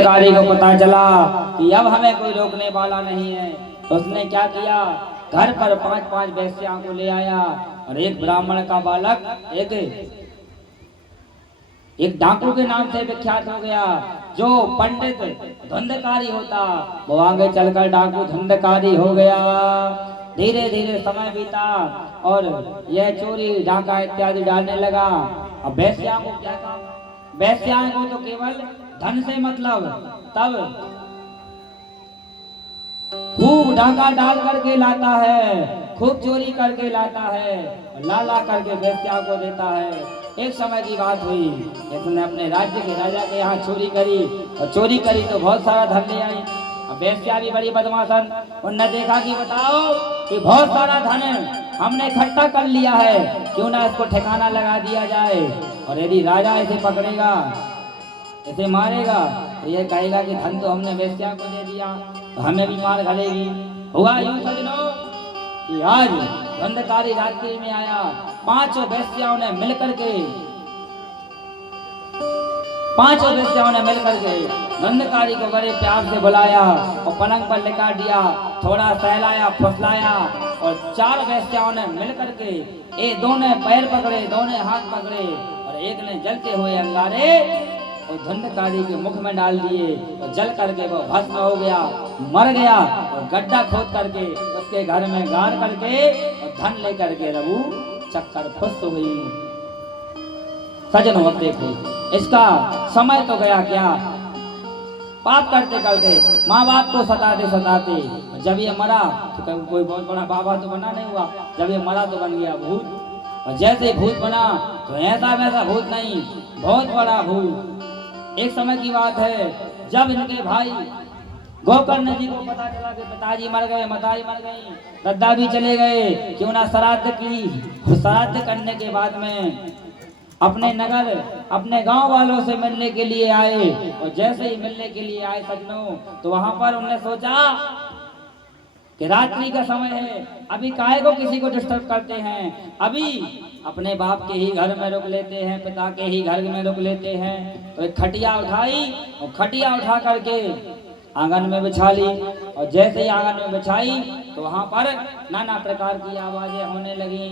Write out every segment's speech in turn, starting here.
अधिकारी को पता चला कि अब हमें कोई रोकने वाला नहीं है, तो उसने क्या किया, घर पर 5-5 वेश्याओं को ले आया और एक ब्राह्मण का बालक एक डाकू के नाम से विख्यात हो गया। जो पंडित धंधकारी होता वो आगे चलकर डाकू धंधकारी हो गया। धीरे धीरे समय बीता और यह चोरी डाका इत्यादि डालने लगा। अब वेश्याओं को क्या काम, वेश्याओं को तो केवल धन से मतलब, तब खूब डाका डाल करके लाता है, खूब चोरी करके लाता है, ला ला करके वेश्याओं को देता है। एक समय की बात हुई, इसने अपने राज्य के राजा के यहाँ चोरी करी और चोरी करी तो बहुत सारा धन ले आई। अब वेश्या भी बड़ी बदमाशन, उनने देखा कि बताओ कि बहुत सारा धन हमने इकट्ठा कर लिया है, क्यों ना इसको ठिकाना लगा दिया जाए, और यदि राजा इसे पकड़ेगा, इसे मारेगा, तो ये कहेगा कि धन तो हमने वेश्या को दे दिया, तो हमें भी मार घलेगी। हुआ यूं सजनों कि आज धंधकारी रात्रि में आया, पांचों वेश्याओं ने मिलकर के धंधकारी को बड़े प्यार से बुलाया और पलंग पर लेकर दिया, थोड़ा सहलाया फुसलाया, और 4 वेश्याओं ने मिलकर के दो ने पैर पकड़े, दो ने हाथ पकड़े और एक ने जलते हुए अंगारे और धंधकारी के मुख में डाल दिए और जल करके वो भस्म हो गया, मर गया। और गड्ढा खोद करके उसके घर में गाड़ करके और धन लेकर के रघु चक्कर फुस्त हुई। सजनों अब देखो, इसका समय तो गया क्या, पाप करते करते माँ बाप को सताते, जब ये मरा तो कोई बहुत बड़ा बाबा तो बना नहीं हुआ, जब ये मरा तो बन गया भूत, और जैसे भूत बना तो ऐसा वैसा भूत नहीं, बहुत बड़ा भूत। एक समय की बात है, जब इनके भाई गोकर्ण जी को पता चला कि पिताजी मर गए, माताजी मर गई, दादा भी चले गए, क्यों ना श्राद्ध की, श्राद्ध करने के बाद में अपने नगर अपने गांव वालों से मिलने के लिए आए, और जैसे ही मिलने के लिए आए सजनों, तो वहां पर उन्होंने सोचा कि रात्रि का समय है, अभी काहे को किसी को डिस्टर्ब करते हैं, अभी अपने बाप के ही घर में रुक लेते हैं, पिता के ही घर में रुक लेते हैं। तो एक खटिया उठाई और खटिया उठा करके आंगन में बिछा ली, और जैसे ही आंगन में बिछाई तो वहां पर नाना प्रकार की आवाजें होने लगी।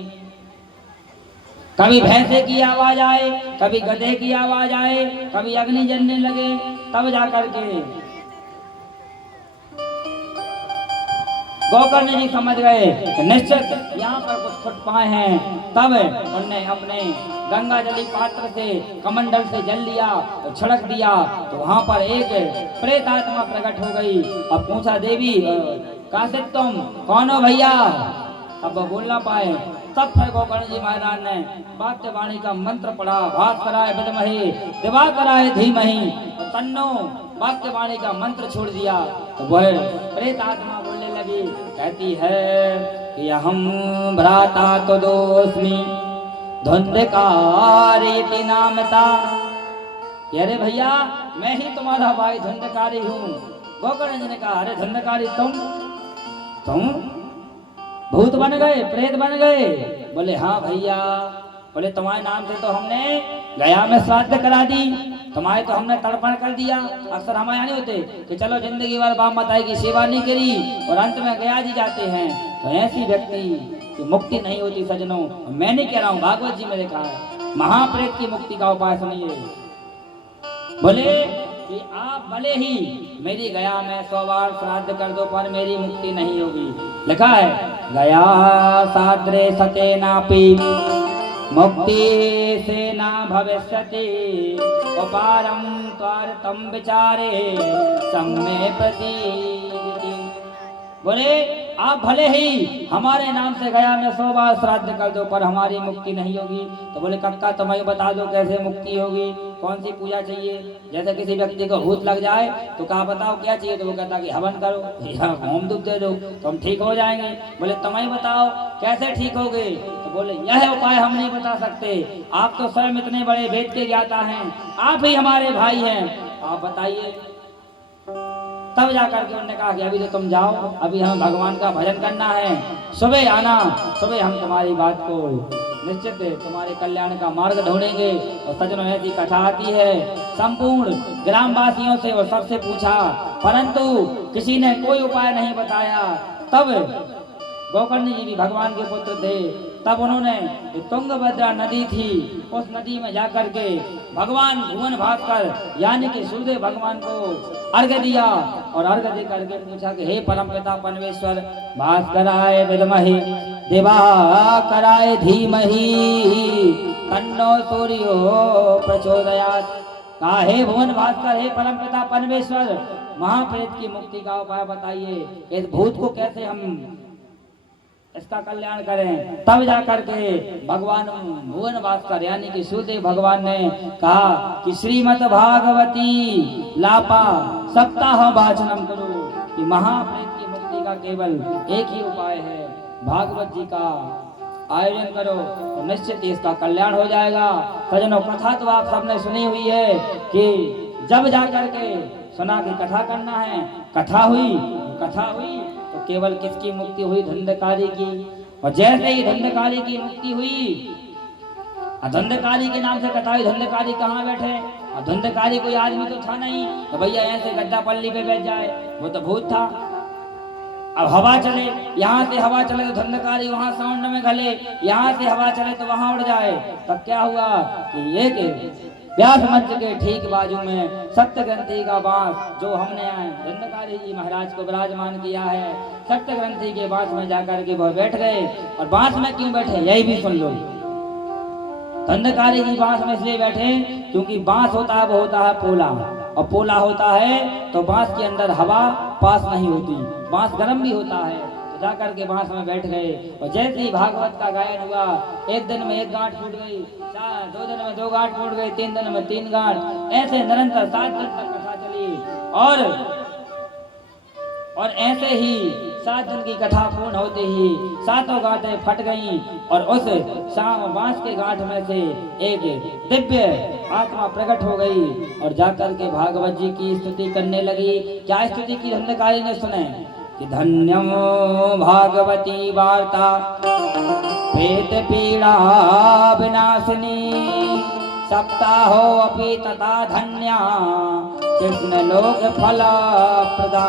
कभी भैंसे की आवाज आए, कभी गधे की आवाज आए, कभी अग्नि जलने लगे, तब जाकर के गोकर्ण जी समझ गए कि निश्चित यहाँ पर कुछ खुट पाए हैं। तब उन्होंने अपने गंगा जली पात्र से कमंडल से जल लिया और छिड़क दिया, तो वहां पर एक प्रेत आत्मा प्रकट हो गई। अब पूछा, देवी काशित तुम कौन हो भैया? अब वो बोल ना पाए। तब फिर गोकर्ण जी महाराज ने वाक्यवाणी का मंत्र पढ़ा, भास्कराय विद्महे दिवाकराय धीमहि, तन्नो वाक्यवाणी का मंत्र छोड़ दिया। तो वह प्रेत आत्मा बोलने लगी, कहती है कि अहम भ्राता तो दोस्मी धुंधकारी नामता। अरे भैया, मैं ही तुम्हारा भाई धुंधकारी हूँ। गोकर्ण जी ने कहा, अरे धुंधकारी तुम भूत बन गए, प्रेत बन गए? बोले हाँ भैया। बोले तुम्हारे नाम से तो हमने गया में श्राद्ध करा दी, तुम्हारे तो हमने तर्पण कर दिया। अक्सर हमारे नहीं होते कि चलो जिंदगी भर बाप माताई की सेवा नहीं करी और अंत में गया जी जाते हैं, तो ऐसी व्यक्ति की मुक्ति नहीं होती सजनों। मैं नहीं कह रहा हूँ, भागवत जी में लिखा है, महाप्रेत की मुक्ति का उपाय सुनिए। बोले कि आप भले ही मेरी गया में 100 बार श्राद्ध कर दो, पर मेरी मुक्ति नहीं होगी। लिखा है, गया साद्रे सते नापी मुक्ति से ना भविष्यति, उपारम त्वार तम विचारे सम्मे प्रति। बोले आप भले ही हमारे नाम से गया में 100 बार श्राद्ध कर दो, पर हमारी मुक्ति नहीं होगी। तो बोले कक्का तुम्हें बता दो कैसे मुक्ति होगी, कौन सी पूजा चाहिए? जैसे किसी व्यक्ति को भूत लग जाए तो कहा बताओ क्या चाहिए, तो वो कहता कि हवन करो या होम धूप दे दो तो हम ठीक हो जाएंगे। बोले तुम्हें बताओ कैसे ठीक होगे? तो बोले यह उपाय हम नहीं बता सकते, आप तो स्वयं इतने बड़े वेद के ज्ञाता हैं, आप ही हमारे भाई हैं, आप बताइए। तब जाकर के उन्होंने कहा कि अभी तो तुम जाओ, अभी हमें भगवान का भजन करना है, सुबह आना, सुबह हम तुम्हारी बात को निश्चित तुम्हारे कल्याण का मार्ग ढूंढेंगे। और सज्जनों ऐसी कथा आती है संपूर्ण ग्रामवासियों से और सबसे पूछा, परंतु किसी ने कोई उपाय नहीं बताया। तब गोकर्ण जी भी भगवान के पुत्र थे, तब उन्होंने तुंगभद्रा नदी थी, उस नदी में जाकर के भगवान भुवन भास्कर यानी कि सूर्यदेव भगवान को अर्घ्य दिया और अर्घ्य दे करके पूछा कि हे परमपिता परमेश्वर, भास्कराय विद्महे दिवाकराय धीमहि तन्नो सूर्यो प्रचोदयात्। कहा हे भुवन भास्कर, हे परमपिता परमेश्वर, महाप्रेत की मुक्ति का उपाय बताइए, इस भूत को कैसे हम इसका कल्याण करें। तब जाकर के भगवान भुवन भास्कर यानी कि सूर्यदेव भगवान ने कहा कि श्रीमद् भागवती लापा सप्ताह वाचनम करो, कि महाप्रेत की मुक्ति का केवल एक ही उपाय है, भागवत जी का आयोजन करो तो निश्चित ही इसका कल्याण हो जाएगा। सज्जनों कथा तो आप सबने सुनी हुई है कि जब जाकर के सुना कि कथा करना है, कथा हुई तो केवल किसकी मुक्ति हुई? धंधकारी की। और जैसे ही धंधकारी की मुक्ति हुई, धंधकारी के नाम से कथा हुई, धंधकारी कहाँ बैठे? और धंधकारी कोई आदमी तो था नहीं, तो भैया ऐसे गड्ढा पल्ली पे बैठ जाए, वो तो भूत था। अब हवा चले, यहाँ से हवा चले तो धंधकारी वहां साउंड में घले, यहाँ से हवा चले तो वहां उड़ जाए। तब क्या हुआ कि एक व्यास मंच के ठीक बाजू में सप्त ग्रंथी का बांस, जो हमने धंधकारी जी महाराज को विराजमान किया है, सप्त ग्रंथी के बांस में जाकर के वह बैठ गए। और बांस में क्यों बैठे यही भी सुन लो। धंधकारी जी बांस में इसलिए बैठे क्योंकि बांस होता है वो होता है पोला, और पोला होता है तो बांस के अंदर हवा पास नहीं होती, बांस गर्म भी होता है। तो जाकर के बांस में बैठ गए और जैसे ही भागवत का गायन हुआ, एक दिन में एक गांठ फूट गई, 2 दिन में 2 गांठ फूट गई, 3 दिन में 3 गांठ, ऐसे निरंतर 7 दिन तक कथा चली। और ऐसे ही 7 दिन की कथा पूर्ण होते ही 7 गांठें फट गईं और उस बांस के गांठ में से एक दिव्य आत्मा प्रकट हो गई और जाकर के भागवत जी की स्तुति करने लगी। क्या स्तुति की? धंधकारी ने सुने कि धन्यम भागवती वार्ता प्रेत पीड़ा विनाशिनी सप्ताहो अपि तथा धन्या कृष्ण लोक फल प्रदा।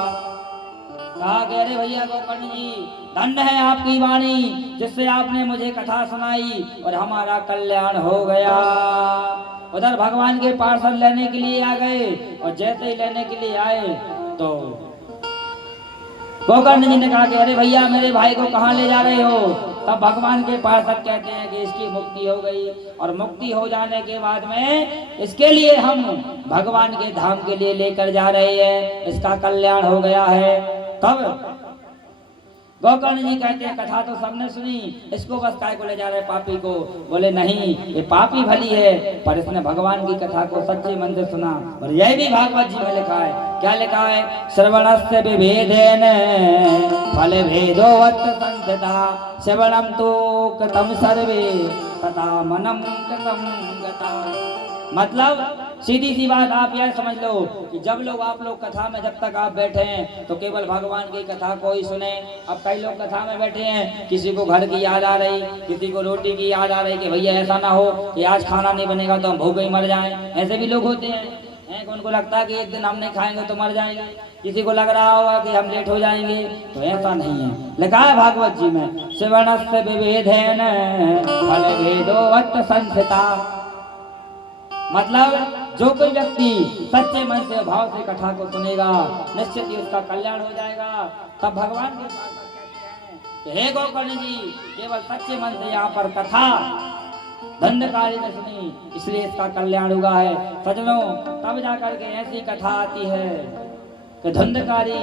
कहा कि अरे भैया गोकर्ण जी, धन्य है आपकी वाणी जिससे आपने मुझे कथा सुनाई और हमारा कल्याण हो गया। उधर भगवान के पार्षद लेने के लिए आ गए और जैसे ही लेने के लिए आए तो गोकर्ण जी ने कहा कि अरे भैया मेरे भाई को कहाँ ले जा रहे हो? तब भगवान के पार्षद कहते हैं कि इसकी मुक्ति हो गई और मुक्ति हो जाने के बाद में इसके लिए हम भगवान के धाम के लिए लेकर जा रहे हैं, इसका कल्याण हो गया है। तब गोकर्ण जी कहते हैं कथा तो सबने सुनी, इसको बस काय को ले जा रहे पापी को? बोले नहीं, ये पापी भली है पर इसने भगवान की कथा को सच्चे मन से सुना। और यह भी भागवत जी में लिखा है। क्या लिखा है? श्रवणस्य विभेदेन फल भेदोवत् संतता श्रवणम तो कृतम सर्वे तथा मनम कृतम गता। मतलब सीधी सी बात आप यह समझ लो कि जब लोग आप लोग कथा में जब तक आप बैठे हैं तो केवल भगवान की कथा को ही सुने। अब कई लोग कथा में बैठे हैं, किसी को घर की याद आ रही, किसी को रोटी की याद आ रही कि भैया ऐसा ना हो कि आज खाना नहीं बनेगा तो हम भूखे ही मर जाएं। ऐसे भी लोग होते हैं कि उनको लगता है कि एक दिन हम नहीं खाएंगे तो मर जाएंगे। किसी को लग रहा होगा कि हम लेट हो जाएंगे, तो ऐसा नहीं है। लिखा है भागवत जी में श्रवणस्य विभेदेन फल भेदोवत् संस्थिता। मतलब जो कोई व्यक्ति सच्चे मन से भाव से कथा को सुनेगा निश्चित ही उसका कल्याण हो जाएगा। तब भगवान के पास कहते हैं कि हे गोकर्ण जी, केवल सच्चे मन से यहाँ पर कथा धंधकारी ने सुनी इसलिए इसका कल्याण हुआ है। सज्जनों तब जाकर के ऐसी कथा आती है कि धंधकारी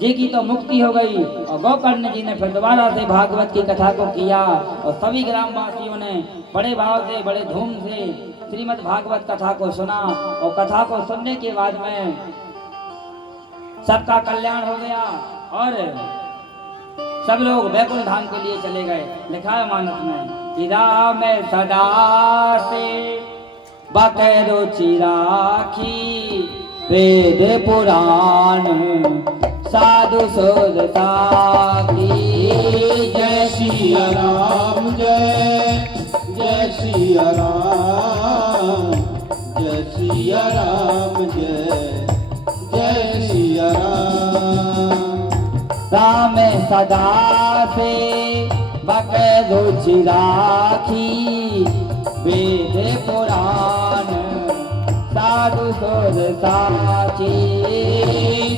जी की तो मुक्ति हो गई और गोकर्ण जी ने फिर दोबारा से भागवत की कथा को किया और सभी ग्रामवासियों ने बड़े भाव से बड़े धूम से श्रीमद् भागवत कथा को सुना। और कथा को सुनने के बाद में सबका कल्याण हो गया और सब लोग वैकुंठ धाम के लिए चले गए। लिखा है मानस में कि राम सदा से बत रुचि राखी वेद पुराण साधु शोध साखी। जय सिया राम जय जय सिया राम जय सिया राम जय जय सिया राम। राम सदा से बक रुचि राखी वेद पुराण साधु शोध साखी।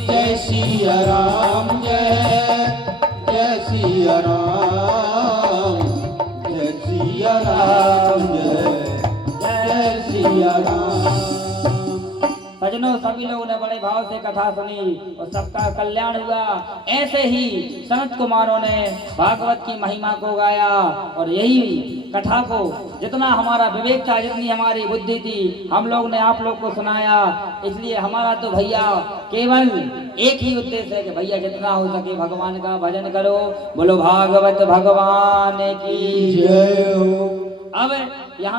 जय सिया राम जय जय सिया राम जय सिया राम जय जय सिया राम। सजनों, सभी लोगों ने बड़े भाव से कथा सुनी और सबका कल्याण हुआ। ऐसे ही संत कुमारों ने भागवत की महिमा को गाया और यही कथा को जितना हमारा विवेक था, जितनी हमारी बुद्धि थी, हम लोग ने आप लोग को सुनाया। इसलिए हमारा तो भैया केवल एक ही उद्देश्य है कि भैया जितना हो सके भगवान का भजन करो। बोलो भागवत भगवान की जय हो। अब यहाँ